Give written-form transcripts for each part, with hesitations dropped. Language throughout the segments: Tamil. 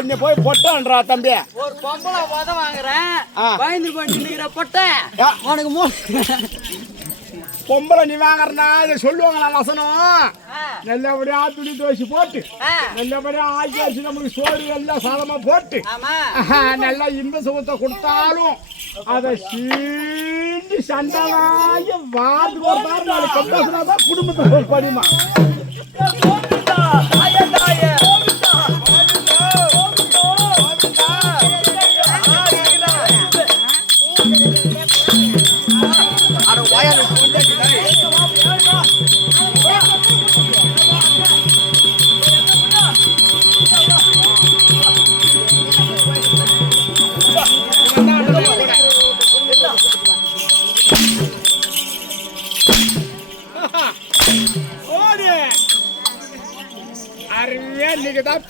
என்ன போய் பொட்டன்றா தம்பி ஒரு பொம்பளை உத வாங்குறேன் பயந்து போய் நிக்கிற பொட்டை உனக்கு பொம்பளை நீ வாங்குறனா இதை சொல்லுவாங்களா வசனம் நல்லபடியா துணி துவச்சி போட்டு நல்லபடியா ஆக்கி வச்சு நம்மளுக்கு சோறு எல்லாம் சாதமா போட்டு நல்லா இன்ப சுகத்தை கொடுத்தாலும் அதை சீண்டி சண்டையாகி வாரத்துக்கு ஒரு நாள் நாலு கம்பேசனாதான் குடும்பத்தை படிமா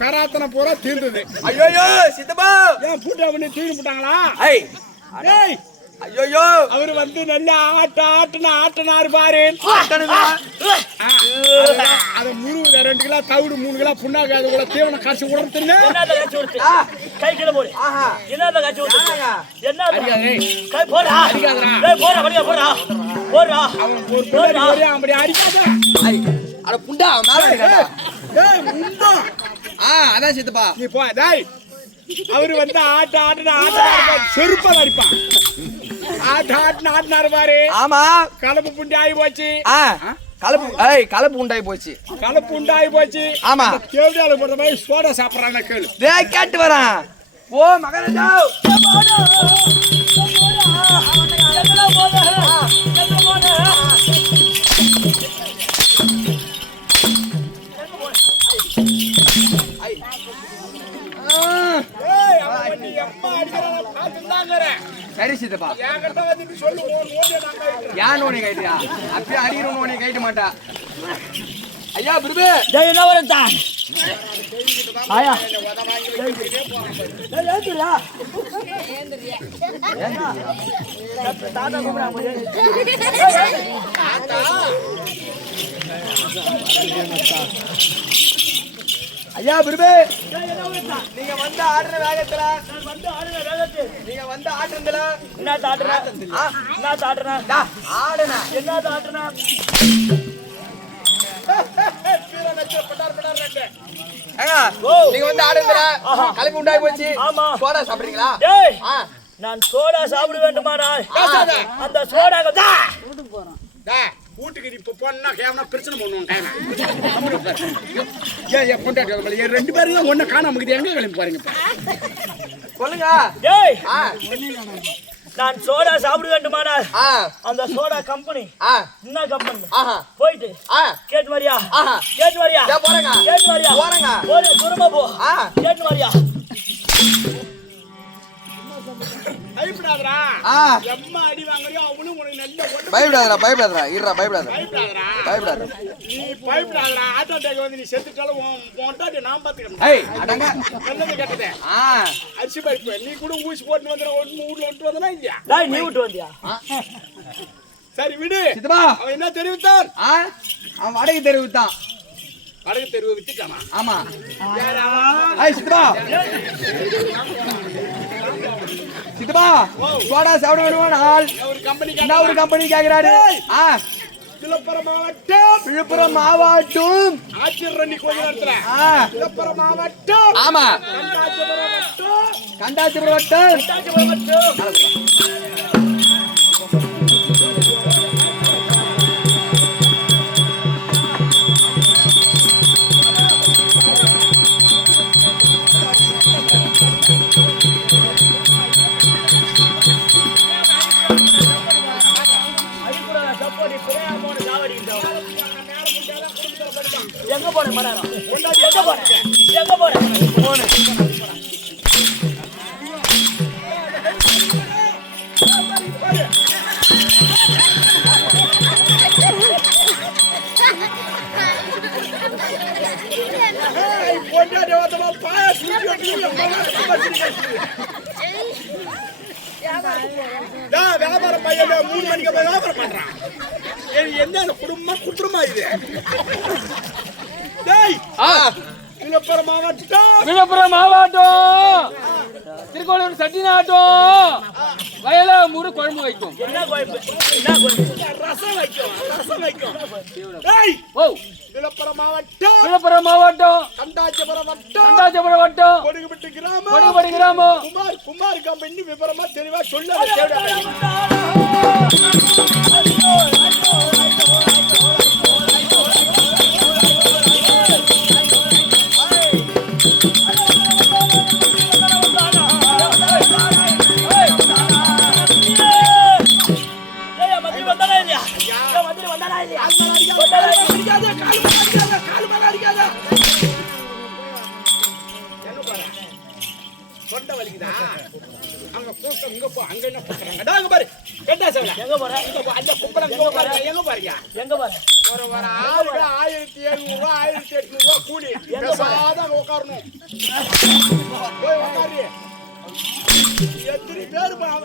பெராத்தனை பூரா தீர்ந்தது. ஐயோ சித்தப்பா ஏன் பூட்டா பண்ணி தீர்ந்து போட்டாங்களா? ஐயோ அவரு வந்து நல்லா ஆட்டினாரு பாரு. அத முருகுத 2 கிலோ தவிடு 3 கிலோ புண்ணாக்கு அது கூட தீவன காசு கொடுத்துருங்க. கை கீழே போடு. என்னத காசு கொடுத்துருங்க. என்னத கை போடா. டேய் போடா வழியா போடா. போடா. அவன் ஒரு போடா அப்படி அடிக்காத. அட புண்டா மேல அடிக்காத. டேய் முண்டா. அதான் சித்தப்பா. நீ போ டேய். அவரு வந்து ஆட்டினாரு செருப்பா அடிப்பான். ஆட்டினாரு பாரு. ஆமா கலப்பு புண்டி ஆகி போச்சு. கலப்பு உண்டாயி போச்சு. கலப்பு உண்டாயி போச்சு. ஆமா கேவடியால போற மாதிரி சோடா சாப்பிடுறாங்க கேளு. டேய் கேட்டு வரேன். ஓ மகராஜா சரி சித்தப்பா என்கிட்ட வந்து சொல்லு ஓடி நாங்க யான் உன்னை கைட்டியா அப்படியே அடிக்கிறவன் உன்னை கைட்ட மாட்டா ஐயா பிரபு டேய் என்ன வரதா ஆயா தாத்தா கூப்பிடுறாங்க ஐயா பிரபு நீங்க வந்து ஆடுற வேகத்துல நீங்க வந்து ஆடுறதுல என்ன தாடுறா என்ன தாடுறா ஆடுனா என்ன தாடுறா நீங்க வந்து ஆடுறதுல கலப்பி உண்டாய் போச்சு ஆமா சோடா சாப்பிடுறீங்களா டேய் நான் சோடா சாப்பிட வேண்டுமாடா அந்த சோடா வீட்டுக்கு இப்ப போனா கேவனா பிரச்சனை பண்ணுவோம் ரெண்டு பேரும் ஒண்ணு காணாம எங்க கிளம்பி பாருங்க சொல்லுங்க டேய் நான் சோடா சாப்பிட வேண்டுமாடா அந்த சோடா கம்பெனி என்ன கம்பெனி போயிட்டு கேட்டு வரியா கேட்டு வரியா போறேங்க கேட்டு வரியா போறேங்க போற தூரமா போ கேட்டு வரியா பயப்படாதடா எம்மா அடி வாங்குறியோ அவனும் உனக்கு நல்ல பயப்படாதடா இருடா பயப்படாத நீ பயப்படாதடா ஆட்டோ டேக் வந்து நீ செத்துட்டாலும் உன்டாட்டி நான் பாத்துக்கிறேன் ஏய் அடங்க நல்லது கேட்டதே அரிசி பைப்பு நீ கூட ஊசி போட்டு வந்து வீட்டுல விட்டு வந்தனா இல்லையா டேய் நீ விட்டு வந்தியா சரி விடு சித்தப்பா அவன் என்ன தெரிவித்தான் அவன் வடக்கு தெரிவித்தான் வடக்கு தெருவை வித்துட்டானா ஆமா ஏய் சித்தப்பா சித்தப்பா சோடா சாப்பிட வேணுமானால் ஒரு கம்பெனி கேக்குறாரு விழுப்புரம் மாவட்டம் ஆச்சிரண்டி கொஞ்ச நேரத்துல விழுப்புரம் மாவட்டம் ஆமா கண்டாச்சிபுரம் வட்டம் எங்க போறேன் மரம் எங்க போறேன் வியாபாரம் பையன் 3 மணிக்கு வியாபாரம் பண்றான் என்ன குடும்பமா இது விழுப்புரம் மாவட்டம் திருக்கோளூர் சட்டிநாட்டம் வயலாமூர் குழம்பு வைக்கும் ரசம் வைக்கும் விழுப்புரம் மாவட்டம் கண்டாச்சிபுரம் வட்டம் கொடுகுபட்டி கிராமம் குமார் கம்பெனி விவரமா தெளிவா சொல்ல சொந்த வலிக்குதா அங்க கூட்டம் இங்க போ அங்க என்ன பண்றாங்க அங்க பாரு கேட்டா சொல்ல எங்க போற இங்க போ அந்த கும்பல இங்க பாரு எங்க பாரு ஒரு ஆளுக்கு 1700 ரூபாய் 1800 ரூபாய் கூலி பேசாத அங்க உட்காரணும் போய் உட்காரு எத்தனை பேர் பாவ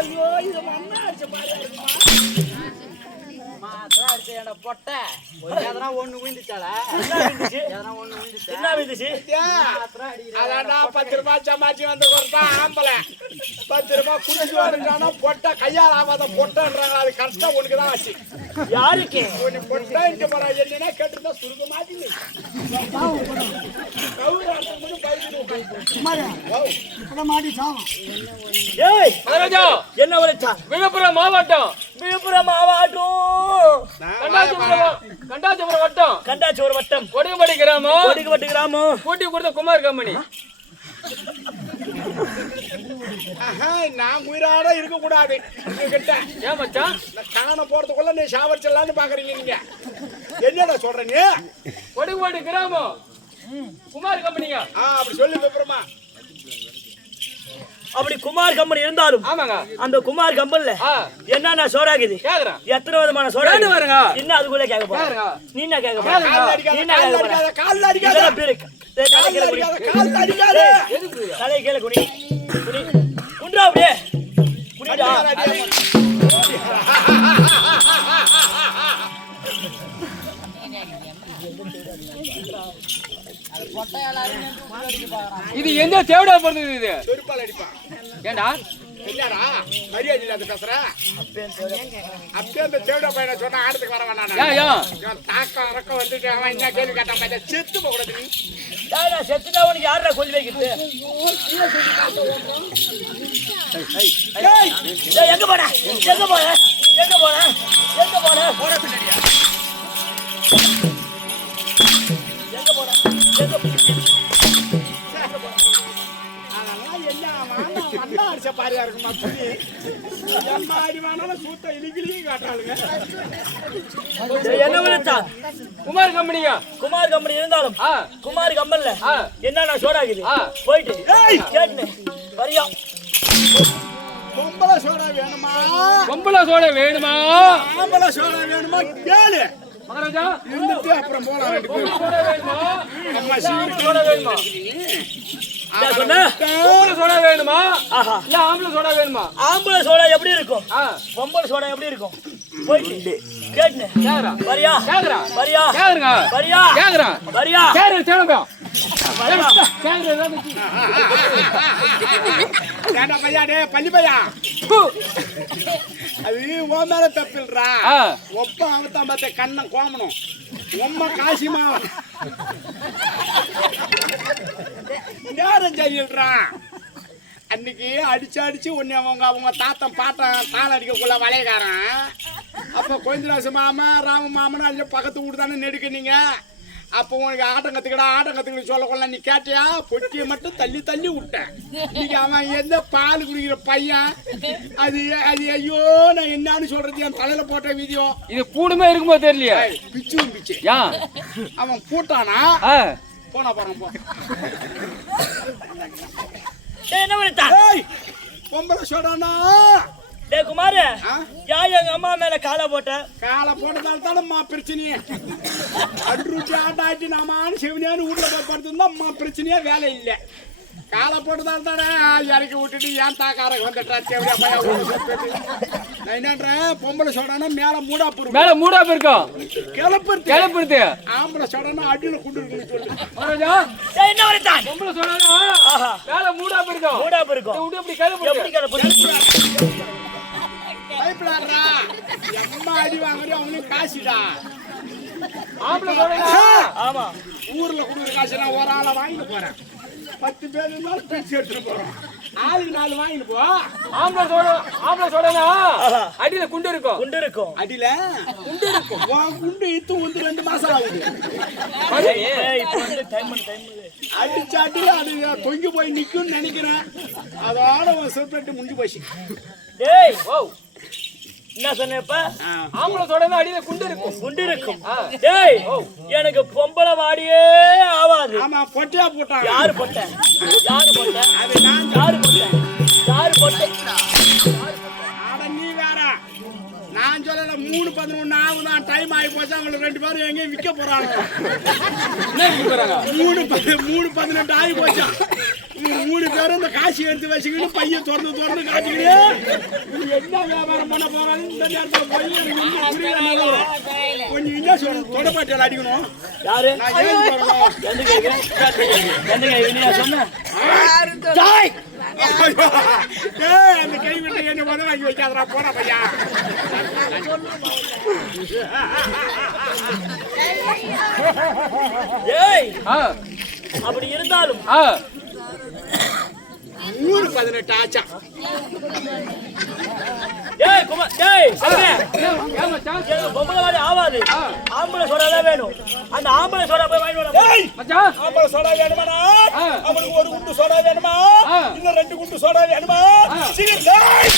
ஐயோ இது மண்ணா அடிச்ச பாரு மாத்ரா அடிச்ச என்ன பொட்ட எதனா ஒண்ணு விழுந்துச்சால எதனா ஒண்ணு விழுந்துச்சு என்ன விழுந்துச்சு அதான்டா 10 ரூபாய் சமாச்சி வந்து கொடுத்தா ஆம்பளை 10 ரூபாய் குடிச்சு வரட்டானா பொட்டை கையால் ஆகாத பொட்டன்றாங்க அது கரெக்டா உனக்கு தான் ஆச்சு யாருக்கு உன்னை பொட்டா இங்க போறா என்னன்னா கேட்டுதான் சுருக்க மாட்டீங்க என்ன உழைச்சா விழுப்புரம் மாவட்டம் கண்டாச்சிபுரம் வட்டம் கண்டாச்சிபுரம் வட்டம் கொடுகுபட்டி கிராமம் கூட்டி கொடுத்த குமார் கம்பெனி நான் உயிராட இருக்க கூடாது கிட்ட ஏன் மச்சான் காண போறதுக்குள்ள நீ சாவடிச்சிடலான்னு பாக்குறீங்க நீங்க என்னடா சொல்ற நீ கொடுகுபட்டி கிராமம் குமார் கம்பெனிங்க அப்படி சொல்லி விபரமா அப்படி குமார் கம்பெனி இருந்தாலும் ஆமாங்க அந்த குமார் கம்பெனில என்னென்ன சோடா இருக்குது கேக்குறேன் எத்தனை விதமான சோடா வருங்க இன்னும் அதுக்குள்ள கேட்க போறேன் நீ என்ன கேட்க போற நீ என்ன கேட்க போற கால்ல அடிக்காத இதெல்லாம் பேரு கால்ல அடிக்காத தலை கீழே குனி குனி குன்றா அப்படியே குனிடா இது எந்த தேவடா போறது இது செருப்பால அடிப்பான் ஏண்டா என்னடா மரியாதை இல்லாத பேசுற அப்படியே அந்த தேவடா பையனை சொன்னா ஆடத்துக்கு வர வேண்டாம் ஏன் தாக்கம் இறக்கம் வந்துட்டு அவன் என்ன கேள்வி கேட்டான் பையன் செத்து போக கூடாது நீ நான் செத்துட்டா உனக்கு யாரா கொல்லி வைக்கிறது எங்க போன எங்க போன எங்க போன எங்க போன போற பின்னாடியா எங்க போன எங்க அதெல்லாம் என்ன மண்ணா அடிச்ச பாரியா இருக்குமா துணி எம்மா அடிவானாலும் சூத்த இலிகிலியும் காட்டாளுங்க என்ன விழுத்தா குமார் கம்பெனியா குமார் கம்பெனி இருந்தாலும் குமார் கம்பெனில என்னென்ன சோடாக்குது போயிட்டு கேட்டு வரியா பொம்பளை சோடா வேணுமா பொம்பளை சோடா வேணுமா ஆம்பளை சோடா வேணுமா கேளு மகாராஜா இருந்துட்டு அப்புறம் போலாம் ரெண்டு பேரும் சோடா வேணுமா அம்மா சீக்கிரம் சோடா வேணுமா சொன்ன பொம்பளை சோடா வேணுமா ஆஹா இல்ல ஆம்பளை சோடா வேணுமா ஆம்பளை சோடா எப்படி இருக்கும் பொம்பளை சோடா எப்படி இருக்கும் போயிட்டு கேட்டு கேக்குறா வரியா கேக்குறா வரியா கேக்குறா வரியா கேக்குறா வரியா கேக்குறா தேடுங்க வரியா கேக்குறா ஏண்டா பையா டே பள்ளி பையா அது ஓ மேல தப்பில்றா ஒப்ப அவத்தான் பார்த்த கண்ணன் கோமணும் உம்மா காசிமா நேரம் செய்யல்றா அன்னைக்கு அடிச்சு அடிச்சு ஒன்னு அவங்க தாத்தன் பாட்டன் தாளம் அடிக்கக்குள்ள வளையக்காரன் அப்ப கோவிந்தராசு மாமா ராம மாமன் அதுல பக்கத்து வீடு தானே நெடுக்குனீங்க அப்போ உனக்கு ஆட்டம் கத்துக்கணும் சொல்லக்குள்ள நீ கேட்டியா பொட்டியை மட்டும் தள்ளி தள்ளி விட்டேன் இன்னைக்கு அவன் எந்த பால் குடிக்கிற பையன் அது அது ஐயோ நான் என்னன்னு சொல்றது என் தலையில போட்ட வீடியோ இது பூடுமே இருக்குமோ தெரியலையா பிச்சும் பிச்சு ஏன் அவன் பூட்டானா போனா பாருங்க போ என்ன விழுத்தா பொம்பளை சோடானா டே குமார் யா எங்க அம்மா மேல காலை போட்ட காலை போட்டதால தானம்மா பிரச்சனையே அட்ரூட்டி ஆட்டாட்டி நாமான்னு செவனியான்னு வீட்டுல போய் படுத்திருந்தா அம்மா பிரச்சனையே வேலை இல்லை காலை போட்டதால தானே இறக்கி விட்டுட்டு ஏன் தாக்காரங்க வந்துட்டா செவனியா பையன் நான் என்னன்றேன் பொம்பளை சோடானா மேல மூடாப்பு மேல மூடாப்பு இருக்கும் கிளப்புறது ஆம்பளை சோடானா அடியில கொண்டு இருக்குன்னு சொல்லு என்ன விழுத்தா பொம்பளை சோடானா மேல மூடாப்பு இருக்கும் எப்படி பயப்படாதா எம்மா அடி வாங்குறியோ அவனும் காசுடா ஆமா ஊர்ல கொடுக்குற காசு நான் ஒரு ஆளை வாங்கிட்டு போறேன் 10 பேர் இருந்தாலும் பிரிச்சு எடுத்துட்டு போறோம் ஆளுக்கு 4 வாங்கிட்டு போ ஆம்பளை சோடானா அடியில குண்டு இருக்கும் அடியில குண்டு இருக்கும் குண்டு இத்து வந்து 2 மாசம் ஆகுது அடிச்சு அடியில அது தொங்கி போய் நிக்கும்னு நினைக்கிறேன் அதோட ஒரு செப்பரேட் முடிஞ்சு போச்சு டேய் என்ன சொன்னப்ப ஆம்பளை சோடானா அடியில குண்டு இருக்கும் டேய் எனக்கு பொம்பளை வாடியே ஆவாது ஆமா பொட்டியா போட்டான் யாரு போட்ட அது நான் யாரு போட்ட அட நீ வேற நான் சொல்லல 3:11 ஆகுதான் டைம் ஆகி போச்சு அவங்க 2 பேரும் எங்கேயும் விற்க போறாங்க 3:18 ஆகி போச்சா 3 பேரும் இந்த காசு எடுத்து வச்சுக்கிட்டு பையன் திறந்து காட்டிக்கிட்டு என்ன வியாபாரம் பண்ண போறாங்க இந்த நேரத்தில் போய் கொஞ்சம் என்ன சொல்லணும் தொடப்பாட்டியால் அடிக்கணும் யாரு நான் ஏன் போறணும் சொன்ன அந்த கை விட்டு என்ன உதவ வாங்கி வைக்காதரா போற பையா ஏய் அப்படி இருந்தாலும் 118 ஆச்சா ஏய் குமார் டேய் சொல்லுங்க பொம்பளை வாடி ஆவாது ஆம்பளை சோடா வேணும் அந்த ஆம்பளை சோடா போய் வாங்கி வர ஏய் மச்சான் ஆம்பளை சோடா வேணுமாடா அவனுக்கு ஒரு குண்டு சோடா வேணுமா இல்ல 2 குண்டு சோடா வேணுமா சீக்கிரம் டேய்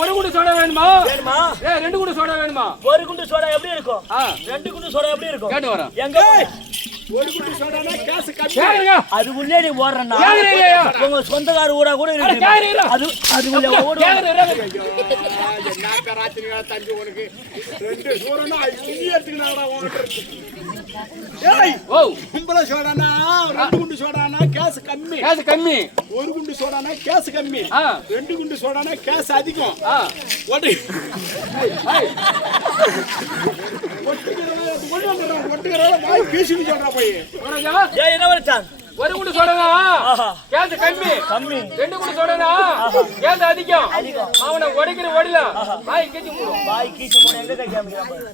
ஒரு குண்டு சோடா வேணுமா? வேணுமா? ரெண்டு குண்டு சோடா வேணுமா? ஒரு குண்டு சோடா எப்படி இருக்கும்? ரெண்டு குண்டு சோடா எப்படி இருக்கும்? கேட்டு வரேன். எங்க ஒரு குட்டி சோடானா காசு கம்மி. கேளுங்க. அது உள்ளே நீ ஓடுறனா? உங்க சொந்தக்கார ஊரா கூட இருக்கு. அது உள்ள ஓடுற. என்ன கராச்சிங்க தஞ்சு உனக்கு ரெண்டு சோடனா ஐயத்துக்குனாடா ஓடுறது. ஏய் ஓ கும்பல சோடானா ரெண்டு குண்டு சோடானா காசு கம்மி. காசு கம்மி. ஒரு குண்டு சோடானா காசு கம்மி. ரெண்டு குண்டு சோடானா காசு அதிகம். ஓடு. ஒட்டுகிறவங்க வாய் பேசிட்டு சொல்றா போய். ஏய் என்ன வரச்சான்? ஒரு குண்டு சோடனா கேஸ் கம்மி. கம்மி. ரெண்டு குண்டு சோடனா கேஸ் அதிகம். அவனை ஒடிக்கிற ஓடிலாம். வாய் கீச்சு மூடு. வாய் கீச்சு மூடு எங்க கேக்குறான் பாரு.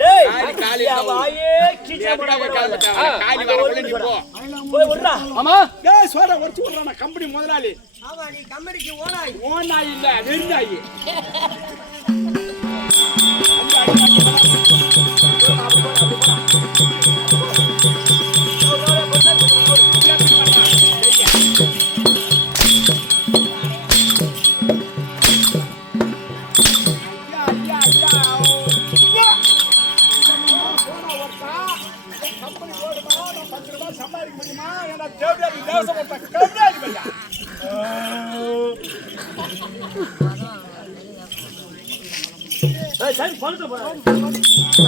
டேய் காலியா வாயே கீச்சு மூடு. காலி வரவுல நீ போ. போய் விடுடா. ஆமா. டேய் சோடா உடைச்சு விடுறானா கம்பெனி முதலாளி. ஆமா நீ கம்பெனிக்கு ஓனாய். ஓனாய் இல்ல வெறுநாய். சம்பாதிக்க முடியுமா? ஏன்னா தேவையான தேவசம் கம்மியாகி பையா. சரி பணத்தை போறேன்.